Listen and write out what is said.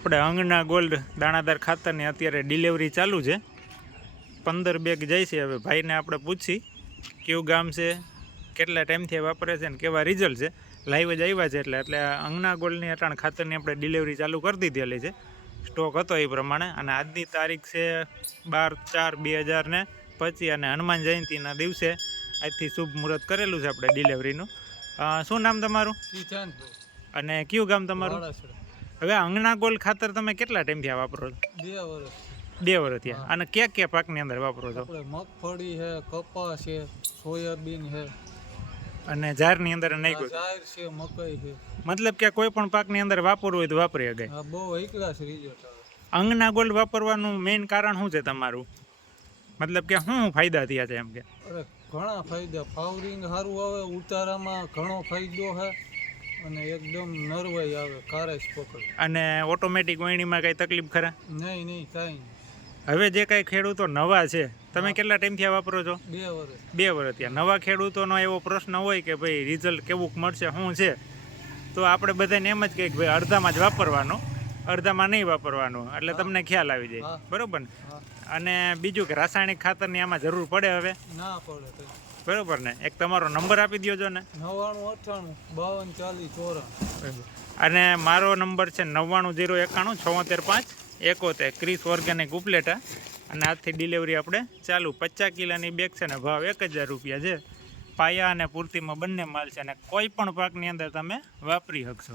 આપણે અંગના ગોલ્ડ દાણાદાર ખાતરની અત્યારે ડિલિવરી ચાલુ છે. પંદર બેગ જાય છે. હવે ભાઈને આપણે પૂછી કયું ગામ છે કેટલા ટાઈમથી વાપરે છે ને કેવા રિઝલ્ટ છે. લાઈવ જ આવ્યા છે એટલે એટલે અંગના ગોલ્ડની અટાણ ખાતરની આપણે ડિલિવરી ચાલુ કરી દીધેલી છે. સ્ટોક હતો એ પ્રમાણે. અને આજની તારીખ છે બાર ચાર બે હજાર ને પચીસ અને હનુમાન જયંતિના દિવસે આજથી શુભ મુહૂર્ત કરેલું છે આપણે ડિલિવરીનું શું નામ તમારું? અને કયું ગામ તમારું? હવે અંગના ગોલ ખાતર તમે કેટલા ટાઈમથી થયા વાપરો છો? બે વર્ષ બે વર્ષ થયા. અને કયા કયા પાકની અંદર વાપરો છો? મગફળી છે કપાસ છે સોયાબીન છે. અને ઝારની અંદર નહીં કોઈ જાહેર છે? મકાઈ છે. મતલબ કે કોઈ પણ પાકની અંદર વાપરવું હોય તો વાપરી શકાય. બહુ એકલા રિઝલ્ટ આવે. અંગના ગોલ્ડ વાપરવાનું મેઇન કારણ શું છે તમારું? મતલબ કે શું ફાયદા થયા છે એમ કે? અરે ઘણા ફાયદા. ફાવરિંગ સારું આવે ઉતારામાં ઘણો ફાયદો છે. અને એકદમ નરવાઈ આવે કારેશ પકડ. અને ઓટોમેટિક વણીમાં કઈ તકલીફ ખરા? નહીં નહીં કાંઈ હવે જે કાંઈ ખેડૂતો નવા છે તમે કેટલા ટાઈમથી આ વાપરો છો? બે વર્ષ બે વર્ષ ત્યાં નવા ખેડૂતોનો એવો પ્રશ્ન હોય કે ભાઈ રિઝલ્ટ કેવું મળશે શું છે? તો આપણે બધાને એમ જ કહે કે ભાઈ અડધામાં જ વાપરવાનું. અડધામાં નહીં વાપરવાનું એટલે તમને ખ્યાલ આવી જાય. બરોબર ને? અને બીજું કે રાસાયણિક ખાતરની આમાં જરૂર પડે હવે? ના પડે બરોબર ને? એક તમારો નંબર આપી દ્યો ને. નવ્વાણું અઠ્ઠાણું બાવન ચાલીસ ચોરાણું. અને મારો નંબર છે નવ્વાણું જીરો એકાણું છોતેર પાંચ એકોતેર. Chris organic Upleta. અને આજથી ડિલિવરી આપણે ચાલુ. પચાસ કિલોની બેગ છે ને ભાવ એક હજાર રૂપિયા છે. પાયા અને પૂર્તિમાં બંને માલ છે અને કોઈ પણ પાકની અંદર તમે વાપરી શકશો.